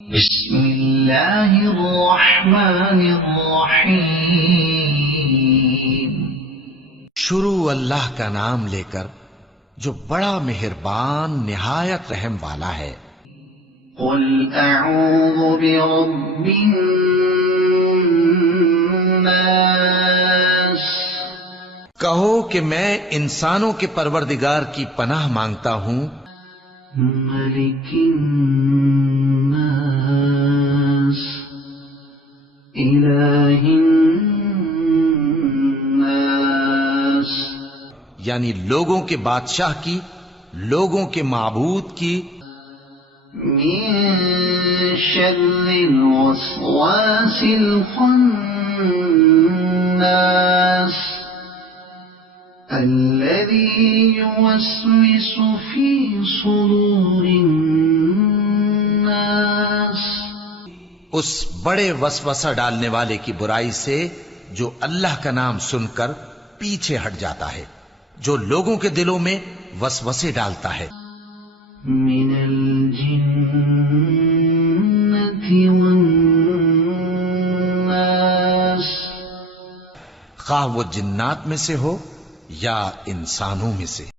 بسم اللہ الرحمن الرحیم۔ شروع اللہ کا نام لے کر جو بڑا مہربان نہایت رحم والا ہے۔ قل اعوذ برب الناس، کہو کہ میں انسانوں کے پروردگار کی پناہ مانگتا ہوں، ملک الناس، الہ الناس، یعنی لوگوں کے بادشاہ کی، لوگوں کے معبود کی، من شر الوسواس الخناس، الذي يوسوس في صدور الناس، اس بڑے وسوسہ ڈالنے والے کی برائی سے جو اللہ کا نام سن کر پیچھے ہٹ جاتا ہے، جو لوگوں کے دلوں میں وسوسے ڈالتا ہے۔ من الجنة والناس، خواہ وہ جنات میں سے ہو یا انسانوں میں سے۔